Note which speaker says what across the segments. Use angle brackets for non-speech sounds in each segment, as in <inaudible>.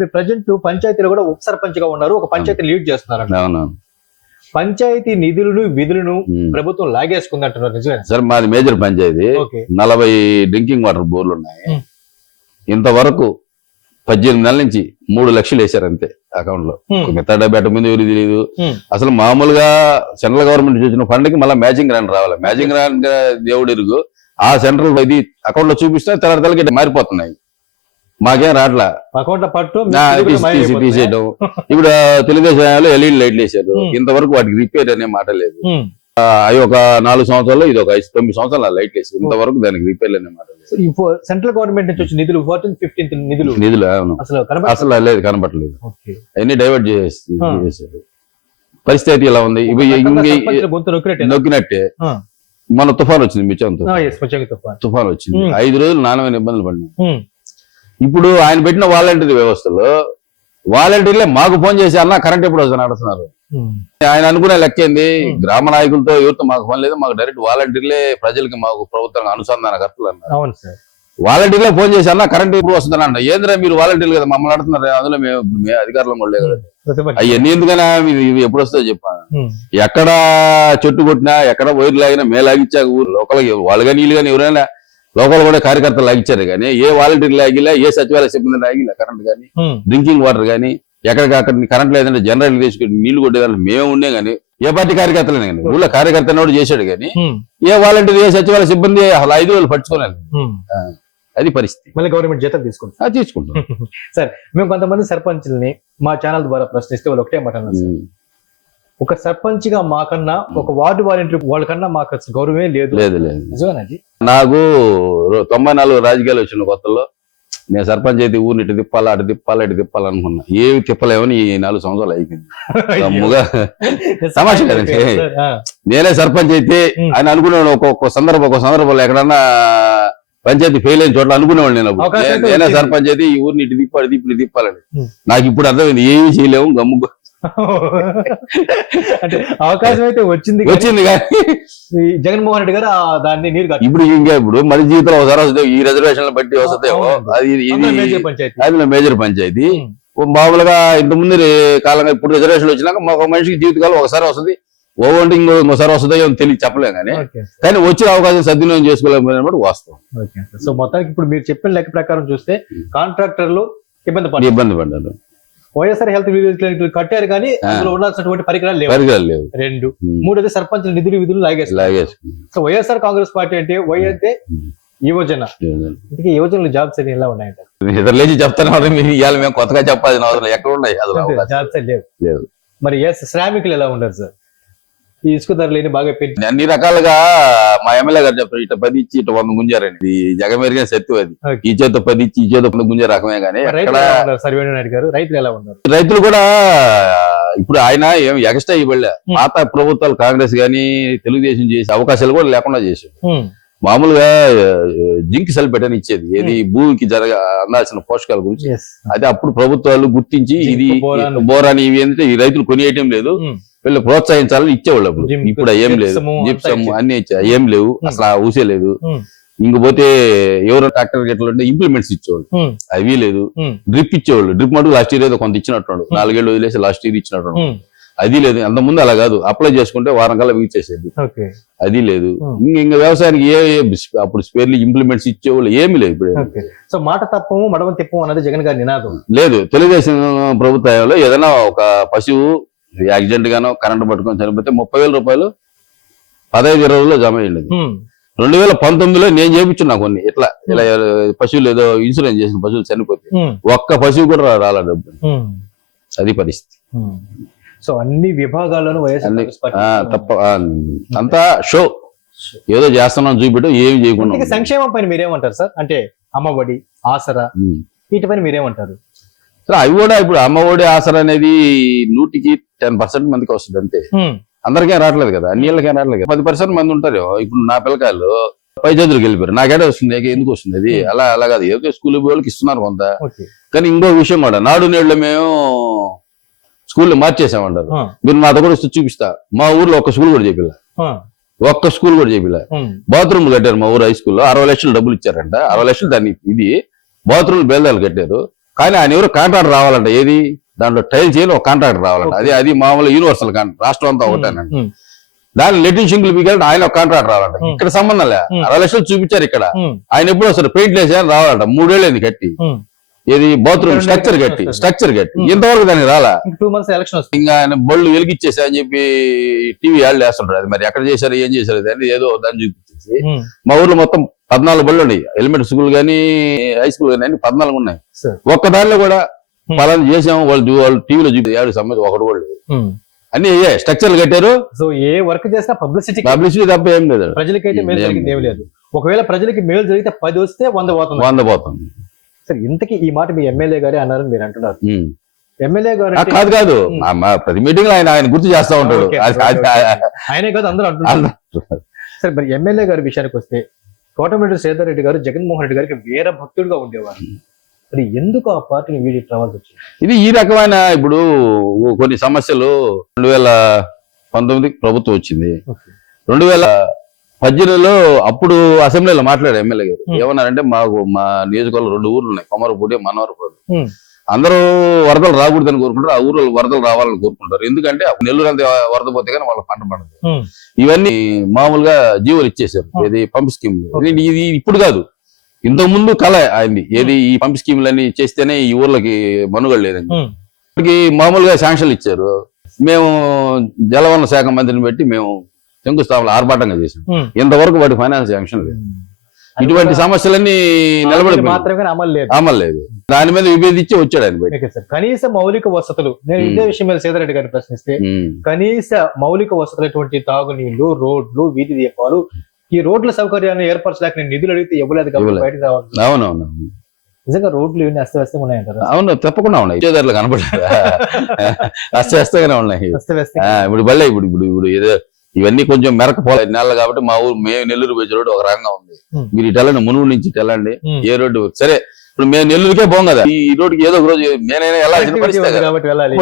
Speaker 1: మీరు ప్రజెంట్ పంచాయతీలో కూడా ఉప సర్పంచ్గా ఉన్నారు. ఒక పంచాయతీ లీడ్ చేస్తున్నారు
Speaker 2: అవునవును.
Speaker 1: పంచాయతీ నిధులను విధులను. ప్రభుత్వం లాగేసుకుంది అంటున్నారు నిజమేనా?
Speaker 2: సార్ మాది మేజర్ పంచాయతీ. నలభై డ్రింకింగ్ వాటర్ బోర్లు ఉన్నాయి. ఇంతవరకు పద్దెనిమిది నెలల నుంచి మూడు లక్షలు వేశారు అంతే
Speaker 1: అకౌంట్లో.
Speaker 2: మిగతా డబ్బు ఎట్ట ముందు ఎవరికి తెలియదు. అసలు మామూలుగా సెంట్రల్ గవర్నమెంట్ చూసిన ఫండ్కి మళ్ళీ మ్యాచింగ్ గ్రాంట్ రావాలి. మ్యాచింగ్ గ్రాంట్ దేవుడు ఎరుగు. ఆ సెంట్రల్ ఇది అకౌంట్లో చూపిస్తే తర్వాత తలకి మారిపోతున్నాయి. మాకేం రావట్లా
Speaker 1: పట్టు
Speaker 2: తీసి. తీసేయడం ఇప్పుడు తెలుగుదేశం హయాంలో ఎల్ఈడి లైట్లు
Speaker 1: ఉమ్.
Speaker 2: ఇంతవరకు వాటికి రిపేర్ అనే మాట లేదు. అవి ఒక నాలుగు సంవత్సరాలు ఇది ఒక ఐదు తొమ్మిది సంవత్సరాలు లైట్ వేసి ఇంతవరకు దానికి రిపేర్ అనే మాట
Speaker 1: సెంట్రల్ గవర్నమెంట్ నుంచి వచ్చిన నిధులు ఫోర్టీన్ ఫిఫ్టీన్త్ నిధులు
Speaker 2: నిధులు అవును.
Speaker 1: అసలు
Speaker 2: లేదు కనపట్లేదు
Speaker 1: ఓకే.
Speaker 2: అవన్నీ డైవర్ట్ చేసి
Speaker 1: ఆ.
Speaker 2: చేశారు. పరిస్థితి ఎలా ఉంది?
Speaker 1: నొక్కినట్టే.
Speaker 2: మన తుఫాన్ వచ్చింది మిచ్చం తుఫాన్. వచ్చింది. ఐదు రోజులు నానమైన ఇబ్బందులు పడినాం
Speaker 1: ఉమ్.
Speaker 2: ఇప్పుడు ఆయన పెట్టిన వాలంటీర్ వ్యవస్థలో వాలంటీర్లే మాకు ఫోన్ చేసి అన్న కరెంట్ ఎప్పుడు వస్తుంది అడుగుతున్నారు. ఆయన అనుకునే లెక్క ఏంది. గ్రామ నాయకులతో ఎవరితో మాకు పని లేదు మాకు డైరెక్ట్ వాలంటీర్లే ప్రజలకి మాకు ప్రభుత్వం అనుసంధాన కర్తలు అన్నారు. వాలంటీర్లే ఫోన్ చేసి అన్న కరెంట్ ఎప్పుడు వస్తుంది అన్న ఏంద్రా మీరు వాలంటీర్లు కదా మమ్మల్ని అడుగుతున్నారు అందులో మేము ఇప్పుడు మేము అధికారులు కూడా లేదు. అవన్నీ ఎందుకైనా ఇవి ఎప్పుడు వస్తుందో చెప్పాను. ఎక్కడ చెట్టు కొట్టినా ఎక్కడ వైర్ లాగినా మే లాగిచ్చాక ఊరు లోకల్ వాళ్ళు కానీ వీళ్ళు కానీ ఎవరైనా లోకల్ కూడా కార్యకర్తలు లాగిచ్చారు కానీ ఏ వాలంటీర్ లాగిలా ఏ సచివాలయ సిబ్బంది లాగిలా కరెంట్ కానీ
Speaker 1: ఉమ్.
Speaker 2: డ్రింకింగ్ వాటర్ కానీ ఎక్కడికి అక్కడ కరెంట్ లేదంటే జనరేటర్ తీసుకుని నీళ్ళు కొట్టేదాన్ని మేము ఉండే కానీ ఏ పార్టీ కార్యకర్తలే కానీ ఊళ్ళో కార్యకర్త కూడా చేశాడు కానీ
Speaker 1: ఉమ్.
Speaker 2: ఏ వాలంటీర్ ఏ సచివాలయ సిబ్బంది అసలు ఐదు వేలు పట్టుకోలేదు
Speaker 1: ఉమ్.
Speaker 2: అది పరిస్థితి
Speaker 1: మళ్ళీ గవర్నమెంట్ జీతం తీసుకుంటాం
Speaker 2: తీసుకుంటాం <laughs>
Speaker 1: సార్ మేము కొంతమంది సర్పంచుల్ని మా ఛానల్ ద్వారా ప్రశ్నిస్తే వాళ్ళు ఒకటే మాట. ఒక సర్పంచ్గా మాకన్నా ఒక వార్డు వాలంటీర్ వాళ్ళకన్నా మాకు గౌరవమే లేదు.
Speaker 2: లేదు లేదు.
Speaker 1: నిజమేనండి?
Speaker 2: నాకు తొంభై నాలుగు రాజకీయాలు వచ్చిన కొత్తలో నేను సర్పంచ్ అయితే ఊరిని ఇటు తిప్పాలా అటు తిప్పాలా ఇటు తిప్పాలనుకున్నా. ఏమి తిప్పలేమని ఈ నాలుగు సంవత్సరాలు అయిపోయింది. <laughs> తమాషా కదండి. నేనే సర్పంచ్ అయితే. ఆయన అనుకునేవాడు ఒక్కొక్క సందర్భం ఒక సందర్భంలో ఎక్కడన్నా పంచాయతీ ఫెయిల్ అయిన చోట్ల అనుకునేవాడు నేను నేనే. సర్పంచ్ అయితే ఈ ఊరిని ఇటు తిప్పాడు ఇప్పుడు తిప్పాలని. నాకు ఇప్పుడు అర్థమైంది ఏమి చేయలేము గమ్ము
Speaker 1: అంటే అవకాశం అయితే వచ్చింది
Speaker 2: వచ్చింది కానీ
Speaker 1: జగన్మోహన్ రెడ్డి గారు ఆ దాన్ని నీరు.
Speaker 2: ఇప్పుడు ఇంకా ఇప్పుడు మన జీవితంలో ఒకసారి వస్తుంది ఈ రిజర్వేషన్ల బట్టి
Speaker 1: అవునండి.
Speaker 2: అది ఇది
Speaker 1: మేజర్ పంచాయతీ.
Speaker 2: అది మేజర్ పంచాయతీ. మామూలుగా ఇంత ముందు కాలంగా ఇప్పుడు రిజర్వేషన్ వచ్చినాక ఒక మనిషికి జీవితకాలం ఒకసారి వస్తుంది. ఓవంటే ఇంకో ఇంకోసారి వస్తుందో ఏమో తెలియ చెప్పలేం కానీ. కానీ వచ్చిన అవకాశం సద్వినియోగం చేసుకోలేకపోయినప్పుడు వాస్తవం.
Speaker 1: సో మొత్తానికి ఇప్పుడు మీరు చెప్పిన లెక్క ప్రకారం చూస్తే కాంట్రాక్టర్లు ఇబ్బంది పడ్డారు
Speaker 2: ఇబ్బంది పడ్డారు.
Speaker 1: వైఎస్ఆర్ హెల్త్ విలేజ్ క్లినిక్ కట్టారు కానీ. అందులో ఉండాల్సినటువంటి పరికరాలు లేవు.
Speaker 2: పరికరాలు లేవు.
Speaker 1: రెండు. మూడోది సర్పంచ్ నిధులు విధులు లాగేస్తారు. సో వైఎస్ఆర్ కాంగ్రెస్ పార్టీ అంటే వై అంటే
Speaker 2: ఉమ్.
Speaker 1: యువజన. ఇందుకే యువజనుల జాబ్స్ అని ఎలా ఉన్నాయంటారు?
Speaker 2: ఇతరు లేచి చెప్తాను మీరు ఇవాళ మేము కొత్తగా చెప్పాల్సిన అవసరం ఎక్కడ ఉన్నాయి?
Speaker 1: జాబ్స్ లేవు. మరి ఎస్ శ్రామికులు ఎలా ఉన్నారు సార్? ఈ ఇసుక బాగా పెంచి
Speaker 2: అన్ని రకాలుగా మా ఎమ్మెల్యే గారు చెప్తారు ఇట పది ఇచ్చి ఇట వంద గుంజారండి. ఇది జగమెరిగిన సత్యం అది. ఈ చేత పది ఇచ్చి ఈ చేత వంద గుంజే రకమే కానీ
Speaker 1: రైతులు
Speaker 2: ఎక్కడ
Speaker 1: ఎలా ఉన్నారు? సర్వే నాయుడు గారు రైతులు ఎలా ఉన్నారు?
Speaker 2: రైతులు కూడా ఇప్పుడు ఆయన ఏం ఎక్స్ట్రా ఇవ్వలే. పాత ప్రభుత్వాలు కాంగ్రెస్ గాని తెలుగుదేశం చేసే అవకాశాలు కూడా లేకుండా చేశారు మామూలుగా జింక్ సల్ఫేట్ ఇచ్చేది. ఏది భూమికి జరగ అందాల్సిన పోషకాల గురించి. అది అప్పుడు ప్రభుత్వాలు గుర్తించి ఇది
Speaker 1: బోరాన్.
Speaker 2: ఇవి ఏంటంటే ఈ రైతులు కొనియటం లేదు. వీళ్ళు ప్రోత్సహించాలని ఇచ్చేవాళ్ళు అప్పుడు. ఇప్పుడు ఏం లేదు.
Speaker 1: జిప్సము.
Speaker 2: అన్ని ఇచ్చా. ఏం లేవు. అసలు ఊసే లేదు. ఇంకపోతే ఎవరో ట్రాక్టర్ గట్ల ఉంటే ఇంప్లిమెంట్స్ ఇచ్చేవాళ్ళు. అవి లేదు. డ్రిప్ ఇచ్చేవాళ్ళు. డ్రిప్ మటుకు లాస్ట్ ఇయర్ ఏదో కొంత ఇచ్చినట్టున్నాడు.
Speaker 1: Hmm.
Speaker 2: నాలుగేళ్ళు వదిలేసి లాస్ట్ ఇయర్ ఇచ్చినట్టున్నాడు.
Speaker 1: ఉమ్,
Speaker 2: అది లేదు. అంత ముందు అలా కాదు. అప్లై చేసుకుంటే వారం కల్లా ఇచ్చేసేది అది లేదు. ఇంక ఇంకా వ్యవసాయానికి ఏ అప్పుడు స్పేర్లు ఇంప్లిమెంట్స్ ఇచ్చేవాళ్ళు ఏమీ లేదు ఇప్పుడు.
Speaker 1: సో మాట తప్పము మడమ తిప్పము అన్నది జగన్ గారి నినాదం.
Speaker 2: లేదు. తెలుగుదేశం ప్రభుత్వంలో ఏదైనా ఒక పశువు యాక్సిడెంట్ గానో కరెంట్ పట్టుకొని చనిపోతే ముప్పై వేల రూపాయలు పదహైదు ఇరవై రోజుల్లో జమ అయ్యింది. రెండు వేల పంతొమ్మిదిలో నేను చేయించున్నా కొన్ని ఇట్లా ఇలా పశువులు ఏదో ఇన్సూరెన్స్ చేసిన పశువులు చనిపోతే ఒక్క పశువు కూడా రాలే డబ్బు అది పరిస్థితి.
Speaker 1: సో అన్ని విభాగాల్లోనూ
Speaker 2: తప్ప అంతా. షో ఏదో చేస్తున్నాం చూపెట్టు ఏమి చేయకుండా.
Speaker 1: సంక్షేమం పైన మీరేమంటారు సార్? అంటే అమ్మఒడి ఆసరా. వీటి పైన మీరేమంటారు?
Speaker 2: సరే అవి కూడా ఇప్పుడు అమ్మ ఒడి ఆసరా అనేది నూటికి టెన్ పర్సెంట్ మందికి వస్తుంది అంతే. అందరికీ రావట్లేదు కదా అన్ని రావట్లేదు కదా. పది పర్సెంట్ మంది ఉంటారు. ఇప్పుడు నా పిల్లకాయలు పై చదువులకు వెళ్ళిపోయారు. నాకేడే వస్తుంది ఎందుకు వస్తుంది అది. అలా అలా కాదు. ఏదో స్కూల్ వాళ్ళకి ఇస్తున్నారు కొంత. కానీ ఇంకో విషయం కూడా నాడు నేడులో మేము స్కూల్లో మార్చేసామంటారు. మీరు నాతో కూడా వస్తే చూపిస్తా. మా ఊర్లో ఒక్క స్కూల్ కూడా చేపిల్ల
Speaker 1: ఆ,
Speaker 2: ఒక్క స్కూల్ కూడా చేపిల్ల
Speaker 1: ఉమ్,
Speaker 2: బాత్రూమ్ కట్టారు మా ఊరు హై స్కూల్లో. అరవై లక్షలు డబ్బులు ఇచ్చారంట. అరవై లక్షలు దాన్ని ఇది. బాత్రూమ్ బేల్దాలు కట్టారు. కానీ ఆయన ఎవరు కాంట్రాక్ట్ రావాలంట? ఏది? దాంట్లో టైల్ చేయని ఒక కాంట్రాక్ట్ రావాలంట. అది అది మామూలు యూనివర్సల్ కాంట్రాక్ట్ రాష్ట్రం అంతా ఒకటేనండి దాని లెటిన్ షింకులు పీకాలంటే ఆయన ఒక కాంట్రాక్ట్ రావాలంట. ఇక్కడ సంబంధం లే. అరవై లక్షలు చూపించారు ఇక్కడ. ఆయన ఎప్పుడు వస్తారు పెయింట్ వేసారు రావాలంట. మూడేళ్ళు అయింది కట్టి. ఏది? బాత్రూమ్ స్ట్రక్చర్ కట్టి. స్ట్రక్చర్ కట్టి. ఇంతవరకు దానికి రాలా?
Speaker 1: టూ మంత్స్ ఎలక్షన్ వస్తుంది.
Speaker 2: ఇంకా ఆయన బళ్ళు వెలిగిచ్చేసా అని చెప్పి టీవీ యాడ్ వేస్తుంటారు అది మరి ఎక్కడ చేశారు ఏం చేశారు అది ఏదో దాన్ని
Speaker 1: ఉమ్,
Speaker 2: మా ఊర్లో మొత్తం పద్నాలుగు బళ్ళు ఉన్నాయి. ఎలిమెంటరీ స్కూల్ కానీ హై స్కూల్ కానీ అన్ని పద్నాలుగు ఉన్నాయి. ఒక్క దానిలో కూడా. పలానా చేసాము వాళ్ళు వాళ్ళు టీవీలో చూపి ఏడు సంబంధించి ఒకటి వాళ్ళు. అన్ని అయ్యాయి స్ట్రక్చర్లు కట్టారు.
Speaker 1: సో ఏ వర్క్ చేసినా పబ్లిసిటీ
Speaker 2: పబ్లిసిటీ తప్ప ఏం లేదు.
Speaker 1: ప్రజలకైతే మేలు
Speaker 2: ఏం
Speaker 1: జరిగింది ఏమి లేదు. ఒకవేళ ప్రజలకి మేలు జరిగితే పది వస్తే వంద పోతుంది.
Speaker 2: వంద పోతుంది.
Speaker 1: సరే ఇంతకీ ఈ మాట మీ ఎమ్మెల్యే గారే అన్నారని మీరు అంటున్నారు. ఎమ్మెల్యే గారు
Speaker 2: కాదు కాదు. ప్రతి మీటింగ్లో ఆయన ఆయన గుర్తు చేస్తా ఉంటాడు.
Speaker 1: ఆయనే కాదు అందరూ అంటున్నారు. సరే మరి ఎమ్మెల్యే గారి విషయానికి వస్తే కోటమిరెడ్డి శ్రీధర్ రెడ్డి గారు జగన్మోహన్ రెడ్డి గారికి వేరే భక్తుడిగా ఉండేవారు మరి ఎందుకు ఆ పార్టీని వీడి రావాల్సి వచ్చింది
Speaker 2: ఇది ఈ రకమైన ఇప్పుడు కొన్ని సమస్యలు రెండు వేల పంతొమ్మిది ప్రభుత్వం వచ్చింది. రెండు వేల పద్దెనిమిదిలో అప్పుడు అసెంబ్లీలో మాట్లాడారు ఎమ్మెల్యే గారు. ఏమన్నారంటే మాకు మా నియోజకవర్గంలో రెండు ఊర్లు ఉన్నాయి కొమరపూడి మనవరపూడి. అందరూ వరదలు రాకూడదని కోరుకుంటారు. ఆ ఊర్లో వరదలు రావాలని కోరుకుంటారు. ఎందుకంటే నెల్లూరు అంతా వరద పోతే కానీ వాళ్ళ పంట పండదు. ఇవన్నీ మామూలుగా జీవోలు ఇచ్చేసారు. ఇది పంప్ స్కీమ్. ఇది ఇప్పుడు కాదు. ఇంతకు ముందు కళ అయింది. ఏది ఈ పంప్ స్కీమ్లన్నీ చేస్తేనే ఈ ఊర్లకి మనుగడ
Speaker 1: ఉమ్,
Speaker 2: ఇప్పటికి మామూలుగా శాంక్షన్లు ఇచ్చారు. మేము జలవనరుల శాఖ మంత్రిని పెట్టి మేము శంకుస్థాపన ఆర్భాటంగా చేసాం. ఇంతవరకు వాటి ఫైనాన్స్ శాంక్షన్ లేదు. ఇటువంటి సమస్యలన్నీ నిలబడి
Speaker 1: మాత్రమే అమలు లేదు
Speaker 2: అమలు లేదు. దాని మీద విభేదించి వచ్చాడు ఆయన బయట
Speaker 1: కనీస మౌలిక వసతులు నేను. ఇదే విషయం మీద శ్రీధర్ రెడ్డి గారిని ప్రశ్నిస్తే కనీస మౌలిక వసతులటువంటి తాగునీళ్ళు రోడ్లు వీధి దీపాలు ఈ రోడ్ల సౌకర్యాన్ని ఏర్పరచలేక నేను నిధులు అడిగితే ఇవ్వలేదు కాబట్టి. బయటకు రావాలి
Speaker 2: అవునవును.
Speaker 1: నిజంగా రోడ్లు ఇవన్నీ అస్తవ్యస్తంగా ఉన్నాయంటారా
Speaker 2: అవును తప్పకుండా ఉన్నాయి. ఇచ్చేదారులు కనపడలేదు <laughs> అస్తవ్యస్తంగానే ఉన్నాయి. ఇప్పుడు బళ్ళే ఇప్పుడు ఇప్పుడు ఇప్పుడు ఏదో ఇవన్నీ కొంచెం మెరక పోలే. నెలలు కాబట్టి మా ఊరు మేము నెల్లూరు పోయే రోడ్డు ఒక రకంగా ఉంది. మీరు ఇటు వెళ్ళండి మునుగు నుంచి ఇటు వెళ్ళండి.
Speaker 1: ఉమ్.
Speaker 2: ఏ రోడ్డు సరే ఇప్పుడు మేము నెల్లూరుకే పోం కదా. ఈ రోడ్డుకి ఏదో ఒక రోజు నేనైనా వెళ్ళాల్సిన పరిస్థితి
Speaker 1: వెళ్ళాలి.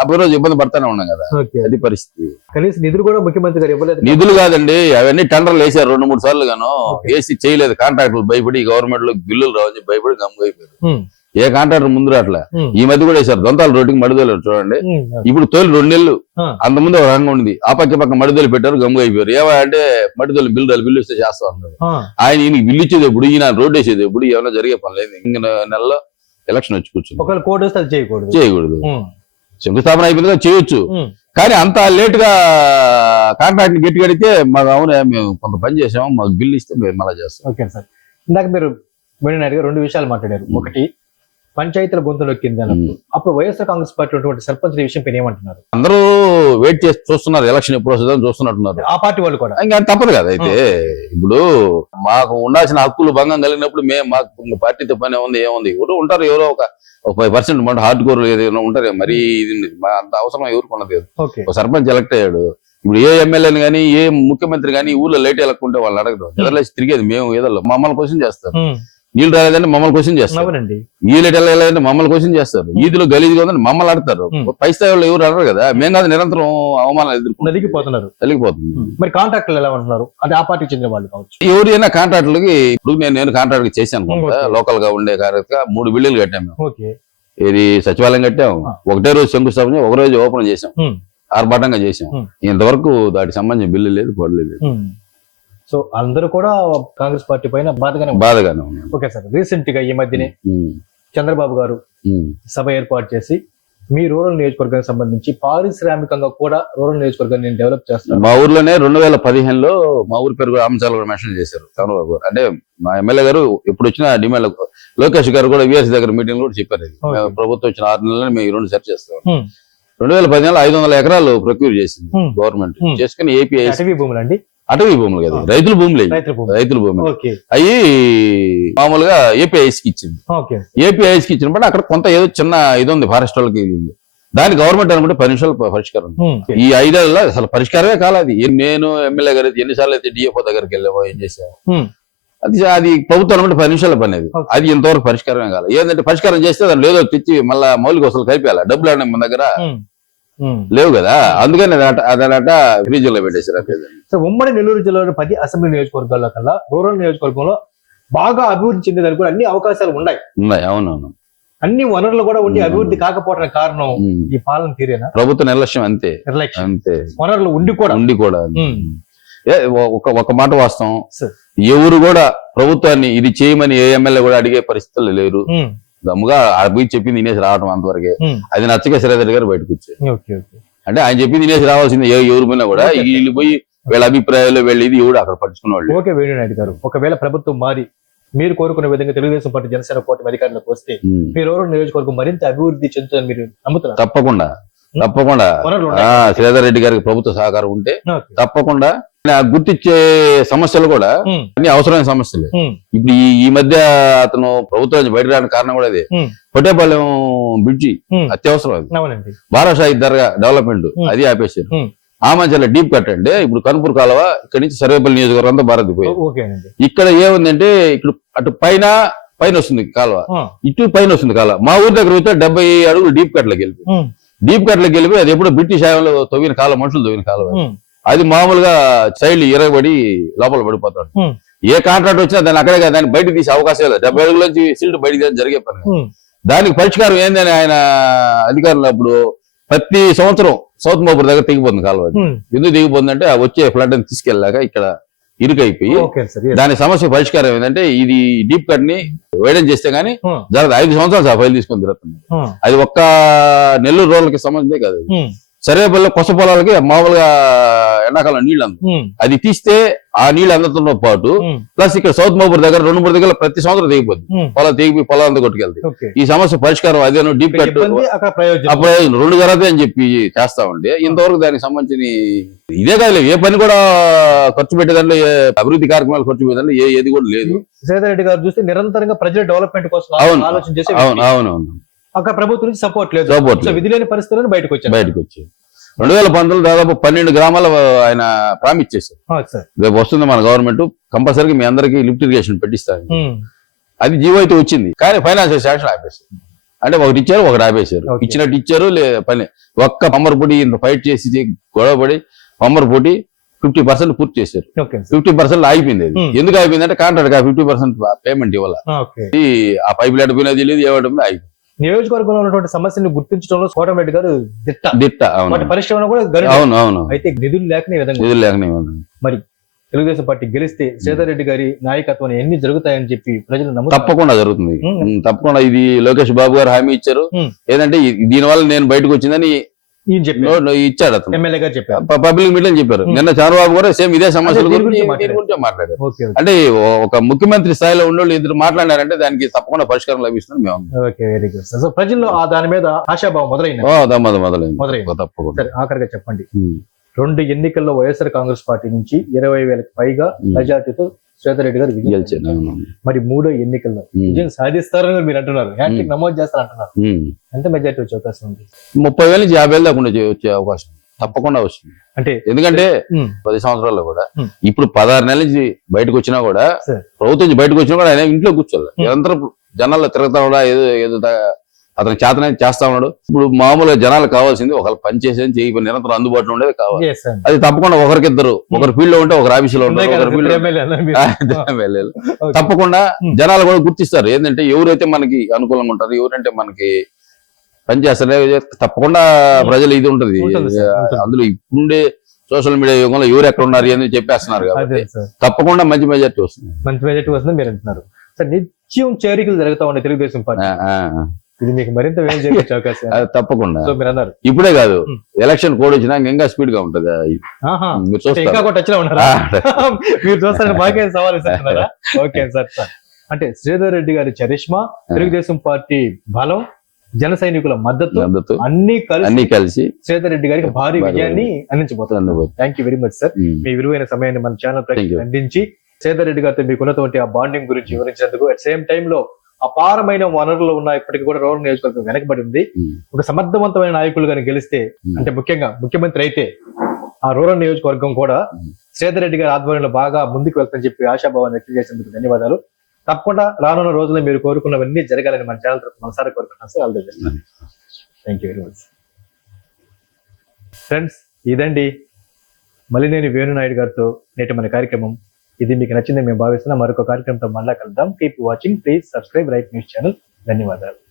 Speaker 2: అప్పుడు రోజు ఇబ్బంది పడతానే ఉన్నాం కదా. అది పరిస్థితి.
Speaker 1: కనీసం నిధులు కూడా ముఖ్యమంత్రి గారు ఇవ్వలేదు
Speaker 2: నిధులు కాదండి అవన్నీ టెండర్లు వేసారు రెండు మూడు సార్లు గాను. వేసి చేయలేదు. కాంట్రాక్టులు భయపడి గవర్నమెంట్లో బిల్లులు రావని భయపడి గమ్ముగైపోయారు
Speaker 1: ఉమ్,
Speaker 2: ఏ కాంట్రాక్టర్ ముందు రావట్లే.
Speaker 1: ఉమ్,
Speaker 2: ఈ మధ్య కూడా వేసారు దొంతాల రోడ్డుకి మడిదోలు చూడండి. ఇప్పుడు తోలు రెండు నెలలు. అంత ముందు ఒక రంగం ఉంది ఆ పక్క పక్క మడిదోలు పెట్టారు గమ్ముగా అయిపోయారు. ఏమా అంటే మడిదోలు బిల్లు బిల్లు ఇస్తే చేస్తా ఉన్నారు ఆయన ఈయనకి బిల్లు ఇచ్చేది ఎప్పుడు? ఈయన రోడ్డు వేసేది ఎప్పుడు? ఏమైనా జరిగే పని లేదు. ఇంక నెలలో ఎలక్షన్ వచ్చి కూర్చుంది.
Speaker 1: ఒకవేళ కోడ్ వస్తే చేయకూడదు.
Speaker 2: చేయకూడదు. శంకుస్థాపన అయిపోయింది చేయొచ్చు. కానీ అంత లేట్గా కాంట్రాక్ట్ గట్టి కడితే మాకు అవునే మేము కొంత పని చేసాము మాకు బిల్లు ఇస్తే మేము మళ్ళీ చేస్తాం.
Speaker 1: Okay sir. ఇందాక మీరు రెండు విషయాలు మాట్లాడారు. ఒకటి పంచాయతీల గొంతులో కింద అన్నప్పుడు. అప్పుడు వైఎస్ఆర్ కాంగ్రెస్ పార్టీ ఉన్నటువంటి సర్పంచ్ విషయం పైన ఏమంటున్నారు
Speaker 2: అందరూ వెయిట్ చేసి చూస్తున్నారు ఎలక్షన్ ఎప్పుడు వస్తుందని చూస్తున్నట్టున్నారు.
Speaker 1: ఆ పార్టీ వాళ్ళు కూడా.
Speaker 2: ఇంకా తప్పదు కదా అయితే. ఇప్పుడు మాకు ఉండాల్సిన హక్కులు భంగం కలిగినప్పుడు మేము మాకు పార్టీతో పని ఉంది ఏముంది? ఎవరు ఉంటారు ఎవరో ఒక ఒక ఫైవ్ పర్సెంట్ మన హార్డ్ కోర్ ఏదైనా ఉంటారు మరి ఇది అంత అవసరం ఎవరికి ఉన్నది ఒక సర్పంచ్ ఎలక్ట్ అయ్యాడు. ఇప్పుడు ఏ ఎమ్మెల్యేని కానీ ఏ ముఖ్యమంత్రి కానీ ఊర్లో లేట్ ఎలక్కుంటే వాళ్ళు అడగదు. ఎదలేసి తిరిగేది మేము ఏదో మమ్మల్ని క్వశ్చన్ చేస్తారు. నీళ్ళు రాలేదంటే మమ్మల్ని క్వశ్చన్ చేస్తారు.
Speaker 1: అవునండి
Speaker 2: ఈ లేట్ వెళ్ళాలంటే మమ్మల్ని క్వశ్చన్ చేస్తారు. ఈదులో గలీజ్గా ఉందని మమ్మల్ని అడతారు. పై స్థాయి వాళ్ళు ఎవరు అడగరు కదా. మేము కాదు నిరంతరం అవమానాలు ఎదుర్కొంటున్నాం
Speaker 1: నదికి పోతున్నారు
Speaker 2: తొలగిపోతుంది
Speaker 1: మరి కాంట్రాక్టులు ఎలా ఉంటున్నారు? అంటే ఆ పార్టీకి చెందిన వాళ్ళు కావచ్చు.
Speaker 2: ఎవరైనా కాంట్రాక్టులకి ఇప్పుడు నేను నేను కాంట్రాక్ట్ చేశాను. లోకల్గా ఉండే కార్యక్రమ మూడు బిల్డింగ్లు కట్టాము ఇది సచివాలయం కట్టాం.
Speaker 1: Ah.
Speaker 2: ఒకటే రోజు శంకుస్థాపన ఒక రోజు ఓపెన్ చేసాం. ఆర్భాటంగా చేసాం. ఇంతవరకు దానికి సంబంధించిన బిల్లు లేదు పొడలేదు.
Speaker 1: సో అందరూ కూడా కాంగ్రెస్ పార్టీ పైన బాధగానే.
Speaker 2: బాధగానే
Speaker 1: ఓకే సార్ రీసెంట్గా ఈ మధ్యనే చంద్రబాబు గారు. సభ ఏర్పాటు చేసి మీ రూరల్ నియోజకవర్గానికి సంబంధించి పారిశ్రామికంగా కూడా రూరల్ నియోజకవర్గాన్ని నేను డెవలప్ చేస్తాను
Speaker 2: మా ఊర్లోనే రెండు వేల పదిహేనులో మా ఊరి పేరు కూడా అంశాలు కూడా మెన్షన్ చేశారు చంద్రబాబు గారు అంటే మా ఎమ్మెల్యే గారు ఎప్పుడు వచ్చినా డిమాండ్ లోకేష్ గారు కూడా విఎస్ దగ్గర మీటింగ్ కూడా చెప్పారు ప్రభుత్వం వచ్చిన ఆరు నెలలు మేము ఈ రెండు సెర్చ్ చేస్తాం. రెండు వేల పదిహేనులో ఐదు వందల ఎకరాలు ప్రొక్యూర్ చేసింది. గవర్నమెంట్. చేసుకుని
Speaker 1: అటవీ భూములు అండి
Speaker 2: అటవీ భూములు కదా. రైతుల భూములు.
Speaker 1: రైతుల భూములు
Speaker 2: అవి మామూలుగా ఏపీఐస్కి ఇచ్చింది ఏపీఐస్కి ఇచ్చినప్పుడు అక్కడ కొంత ఏదో చిన్న ఇది ఉంది ఫారెస్ట్ వాళ్ళకి. దాని గవర్నమెంట్ అనుకుంటే పది నిమిషాలు పరిష్కారం. ఈ ఐదేళ్ళలో అసలు పరిష్కారమే కాలేదు నేను ఎమ్మెల్యే గారు అయితే ఎన్నిసార్లు అయితే డిఎఫ్ఓ దగ్గరికి వెళ్ళామో ఏం చేసాము
Speaker 1: ఉమ్.
Speaker 2: అది అది ప్రభుత్వం అనుకుంటే పది నిమిషాల పని అది. అది ఇంతవరకు పరిష్కారమే కాదు ఏంటంటే పరిష్కారం చేస్తే దాన్ని లేదో తెచ్చి మళ్ళీ మౌలిక వసతులు కలిపేయాలి డబ్బులు అనే మన దగ్గర. లేవు కదా? అందుకని అదనట రీజన్లో పెట్టేశారు అంతే.
Speaker 1: సో ఉమ్మడి నెల్లూరు జిల్లాలో పది అసెంబ్లీ నియోజకవర్గాల కల్లా రూరల్ నియోజకవర్గంలో బాగా అభివృద్ధి చెందేదానికి కూడా అన్ని అవకాశాలు ఉన్నాయి.
Speaker 2: ఉన్నాయి అవునవును.
Speaker 1: అన్ని వనరులు కూడా ఉండి. అభివృద్ధి కాకపోవడానికి కారణం. ఈ పాలన తీరేనా?
Speaker 2: ప్రభుత్వ నిర్లక్ష్యం అంతే.
Speaker 1: నిర్లక్ష్యం.
Speaker 2: అంతే.
Speaker 1: వనరులు ఉండి కూడా.
Speaker 2: ఉండి కూడా. ఒక ఒక మాట వాస్తవం. ఎవరు కూడా ప్రభుత్వాన్ని ఇది చేయమని ఏ ఎమ్మెల్యే కూడా అడిగే పరిస్థితులు లేరు. దమ్ముగా పోయి చెప్పింది తినేసి రావడం అంతవరకే. అది నచ్చక శ్రీధర్ గారు బయటకు వచ్చారు. అంటే ఆయన చెప్పింది తినేసి రావాల్సింది ఏ ఎవరి పోయినా కూడా. వీళ్ళు పోయి వీళ్ళ అభిప్రాయాలు వీళ్ళు ఇది ఎవడు అక్కడ పట్టించుకున్న
Speaker 1: ఓకే వేణునాయుడు గారు. ఒకవేళ ప్రభుత్వం మారి మీరు కోరుకునే విధంగా తెలుగుదేశం పార్టీ జనసేన కూటమి అధికారంలోకి వస్తే మీరు ఎవరు నియోజకవర్గం మరింత అభివృద్ధి చెందుతుందని మీరు నమ్ముతున్నారు?
Speaker 2: తప్పకుండా. తప్పకుండా. శ్రీధర్ రెడ్డి గారికి ప్రభుత్వ సహకారం ఉంటే. తప్పకుండా ఆయన గుర్తించే సమస్యలు కూడా. అన్ని అవసరమైన సమస్యలే. ఇప్పుడు ఈ మధ్య అతను ప్రభుత్వం బయట రావడానికి కారణం కూడా అదే
Speaker 1: ఉమ్.
Speaker 2: పొట్టేపాలెం బ్రిడ్జి. అత్యవసరం అది బారాషాహి దర్గా డెవలప్మెంట్. అది ఆపేశారు
Speaker 1: ఉమ్.
Speaker 2: ఆ మధ్యలో డీప్ కట్ అంటే ఇప్పుడు కనుపూర్ కాలువ ఇక్కడ నుంచి సర్వేపల్లి నియోజకవర్గం అంతా భారత్ పోయింది
Speaker 1: ఓకేనండి
Speaker 2: ఇక్కడ ఏముందంటే ఇక్కడ అటు పైన పైన వస్తుంది కాలువ. ఇటు పైన వస్తుంది కాలువ మా ఊరి దగ్గర అయితే డెబ్బై అడుగులు డీప్ కట్లోకి వెళ్ళిపోయి. డీప్ కట్లోకి వెళ్ళిపోయి అది ఎప్పుడో బ్రిటిష్ హయాంలో తవ్విన కాలం మనుషులు తవ్విన కాలువ అది. మామూలుగా సైడ్ ఇరగబడి లోపల పడిపోతాడు. ఏ కాంట్రాక్ట్ వచ్చినా దాన్ని అక్కడే కాదు, దాన్ని బయట తీసే అవకాశం లేదు డెబ్బై అడుగుల నుంచి సిల్ట్ బయట తీయడం జరిగే పని. దానికి పరిష్కారం ఏందని ఆయన అధికారులు అప్పుడు ప్రతి సంవత్సరం సౌత్ మోపూర్ దగ్గర తెగిపోతుంది కాలువ. ఎందుకు దిగిపోతుందంటే ఆ వచ్చే ఫ్లడ్ని తీసుకెళ్ళాక ఇక్కడ ఇరుకైపోయి. దాని సమస్య పరిష్కారం ఏంటంటే ఇది డీప్ కట్ని వేయడం చేస్తే గానీ. జరగదు ఐదు సంవత్సరాలు సార్ ఫైల్ తీసుకొని తిరుగుతుంది. అది ఒక్క నెల్లూరు రోజులకి సంబంధించే కాదు అది.
Speaker 1: ఉమ్.
Speaker 2: సర్వేపల్లి కొస పొలాలకి మామూలుగా ఎండాకాలం నీళ్ళు
Speaker 1: ఉమ్.
Speaker 2: అది తీస్తే ఆ నీళ్ళు అందడంతో పాటు. ప్లస్ ఇక్కడ సౌత్ మోపూర్ దగ్గర రెండు మూడు దగ్గర ప్రతి సంవత్సరం తెగిపోద్ది. పొలం తెగిపోయి పొలం అంతా కొట్టుకెళ్తాయి ఈ సమస్య పరిష్కారం అదేనో డీప్ కట్
Speaker 1: ప్రయోజనం
Speaker 2: అప్రయోజనం రెండు జరగదు అని చెప్పి చేస్తా ఉంటే ఇంతవరకు దానికి సంబంధించిన ఇదే కాదు ఏ పని కూడా ఖర్చు ఏ అభివృద్ధి కార్యక్రమాలు ఖర్చు పెట్టేదాంట్లో ఏ ఏది కూడా లేదు
Speaker 1: శ్రీధర్ రెడ్డి గారు చూస్తే నిరంతరంగా ప్రజల డెవలప్మెంట్ కోసం
Speaker 2: అవును.
Speaker 1: ఆలోచన చేసే
Speaker 2: అవును. అవును
Speaker 1: అక్కడ ప్రభుత్వం నుంచి సపోర్ట్ లేదు.
Speaker 2: Support
Speaker 1: సో
Speaker 2: లేదు.
Speaker 1: విధి లేని పరిస్థితులను బయటకు వచ్చారు.
Speaker 2: బయటకు వచ్చి రెండు వేల పంతొమ్మిది దాదాపు పన్నెండు గ్రామాల ఆయన ప్రామిస్ చేశారు రేపు వస్తుంది మన గవర్నమెంట్ కంపల్సరీగా మీ అందరికీ లిఫ్ట్ ఇరిగేషన్ పెట్టిస్తాను.
Speaker 1: ఉమ్.
Speaker 2: అది జీవో అయితే వచ్చింది. కానీ ఫైనాన్షియల్ శాంక్షన్ ఆపేశారు. అంటే ఒకటి ఇచ్చారు ఒకటి ఆపేశారు. ఇచ్చినట్టు ఇచ్చారు పని. ఒక్క పంబర్ పొడి ఇంత ఫైట్ చేసి గొడవ పడి పంబర్ పొడి ఫిఫ్టీ పర్సెంట్ పూర్తి చేశారు. ఫిఫ్టీ పర్సెంట్ ఆగిపోయింది అది.
Speaker 1: Hmm.
Speaker 2: ఎందుకు ఆగిపోయింది అంటే కాంట్రాక్ట్ ఫిఫ్టీ పర్సెంట్ పేమెంట్ ఇవ్వాలి?
Speaker 1: ఆ, ఓకే
Speaker 2: ఆ పైప్ లైట్ పోయినా తెలియదు ఏవడం ఆగిపోయింది.
Speaker 1: నియోజకవర్గంలో ఉన్నటువంటి సమస్యను గుర్తించడంలో కోటమిరెడ్డి గారు దిట్ట.
Speaker 2: దిట్ట
Speaker 1: వాటి పరిశ్రమ కూడా గరుడు.
Speaker 2: అవును అవును.
Speaker 1: అయితే నిధులు లేకనే విధంగా.
Speaker 2: నిధులు లేకనే.
Speaker 1: మరి తెలుగుదేశం పార్టీ గెలిస్తే శ్రీధర్ రెడ్డి గారి నాయకత్వం ఎన్ని జరుగుతాయని చెప్పి ప్రజలు నమ్ముతారు?
Speaker 2: తప్పకుండా జరుగుతుంది. తప్పకుండా. ఇది లోకేష్ బాబు గారు హామీ ఇచ్చారు. ఏదంటే ఈ- దీనివల్ల నేను బయటకు వచ్చిందని ఇచ్చాడు అతను.
Speaker 1: ఎమ్మెల్యే గారు చెప్పారు.
Speaker 2: పబ్లిక్ మీటింగ్ చెప్పారు. నిన్న చంద్రబాబు కూడా సేమ్ ఇదే సమస్యల గురించి
Speaker 1: మాట్లాడారు.
Speaker 2: అంటే ఒక ముఖ్యమంత్రి స్థాయిలో ఉన్న ఇద్దరు మాట్లాడారంటే దానికి తప్పకుండా పరిష్కారం లభిస్తుంది మేము
Speaker 1: ఓకే వెరీ గుడ్. సో ప్రజల్లో ఆ దాని మీద ఆశాభావం మొదలైంది.
Speaker 2: తప్పకుండా.
Speaker 1: ఆఖరిగా చెప్పండి. రెండు ఎన్నికల్లో వైఎస్ఆర్ కాంగ్రెస్ పార్టీ నుంచి ఇరవై వేలకు పైగా. మెజార్టీతో శ్రీధర్ రెడ్డి గారు విజయం. మరి మూడో ఎన్నికల్లో విజయం సాధిస్తారని మీరు అంటున్నారు. హ్యాట్రిక్ నమోదు చేస్తారు అంటున్నారు. ఎంత మెజార్టీ వచ్చే అవకాశం ఉంది?
Speaker 2: ముప్పై వేల నుంచి యాభై వేల దాకా వచ్చే అవకాశం. తప్పకుండా వస్తుంది.
Speaker 1: అంటే
Speaker 2: ఎందుకంటే పది సంవత్సరాల్లో కూడా. ఇప్పుడు పదహారు నెలల నుంచి బయటకు వచ్చినా కూడా. ప్రభుత్వం నుంచి బయటకు వచ్చినా కూడా ఆయన ఇంట్లో కూర్చోవాలి.
Speaker 1: Hmm.
Speaker 2: నిరంతరం జనాల్లో తిరుగుతా కూడా ఏదో ఏదో అతను చేతనే చేస్తా ఉన్నాడు. ఇప్పుడు మామూలుగా జనాలు కావాల్సింది ఒకళ్ళు పని చేసేది చేయి నిరంతరం అందుబాటులో ఉండేది కావాలి. అది తప్పకుండా ఒకరికిద్దరు ఒకరు ఫీల్డ్లో ఉంటే ఒకరు ఆఫీసులో ఉంటారు ఒకరు ఫీల్డ్. <laughs> తప్పకుండా
Speaker 1: Hmm.
Speaker 2: జనాలు కూడా గుర్తిస్తారు. ఏంటంటే ఎవరైతే మనకి అనుకూలంగా ఉంటారు ఎవరంటే మనకి పని చేస్తారు తప్పకుండా ప్రజలు ఇది ఉంటది. అందులో ఇప్పుడుండే సోషల్ మీడియా యుగంలో ఎవరు ఎక్కడ ఉన్నారు అని చెప్పేస్తున్నారు కాబట్టి తప్పకుండా మంచి మెజార్టీ వస్తుంది.
Speaker 1: మంచి మెజార్టీ వస్తుంది మీరు అంటున్నారు. నిత్యం చేరికలు జరుగుతా ఉన్నాయి తెలుగుదేశం పార్టీ. ఇది మీకు మరింత వేలు చేయించే అవకాశం
Speaker 2: తప్పకుండా.
Speaker 1: సో మీరు అన్నారు.
Speaker 2: ఇప్పుడే కాదు. ఎలక్షన్ కోడ్ వచ్చినాక ఇంకా స్పీడ్గా ఉంటది మీరు
Speaker 1: అంటే ఇంకా
Speaker 2: చూస్తారు
Speaker 1: కూడా ఉన్నారా? <laughs> మీరు చూస్తారని మాకే సవాల్ ఇస్తున్నారా ఓకే సార్ సార్. అంటే శ్రీధర్ రెడ్డి గారి చరిష్మా తెలుగుదేశం పార్టీ బలం జన సైనికుల మద్దతు
Speaker 2: మద్దతు.
Speaker 1: అన్ని కలిసి
Speaker 2: అన్ని కలిసి
Speaker 1: శ్రీధర్ రెడ్డి గారికి భారీ విజయాన్ని అందించబోతున్నారు. Thank you very much sir. మీ విలువైన సమయాన్ని మన ఛానల్. అందించి శ్రీధర్ రెడ్డి గారితో మీకు ఉన్నటువంటి ఆ బాండింగ్ గురించి వివరించినందుకు అట్ సేమ్ టైమ్లో అపారమైన వనరులు ఉన్న ఇప్పటికీ కూడా రూరల్ నియోజకవర్గం వెనకబడి ఉంది. ఒక సమర్థవంతమైన నాయకులు కానీ గెలిస్తే. అంటే ముఖ్యంగా ముఖ్యమంత్రి అయితే ఆ రూరల్ నియోజకవర్గం కూడా. శ్రీధర్ రెడ్డి గారి ఆధ్వర్యంలో బాగా ముందుకు వెళ్తారని చెప్పి ఆశాభావాన్ని వ్యక్తం చేసినందుకు ధన్యవాదాలు. తప్పకుండా రానున్న రోజుల్లో మీరు కోరుకున్నవన్నీ జరగాలని మన ఛానల్ తరఫున మనసారి కోరుకుంటున్నాను sir. All the best. Thank you very much friends ఇదండి మలినేని వేణునాయుడు గారితో నేటి మన కార్యక్రమం. ఇది మీకు నచ్చింది మేము భావిస్తున్న. మరొక కార్యక్రమంతో మళ్ళా కలుద్దాం. Keep watching please subscribe right news channel ధన్యవాదాలు.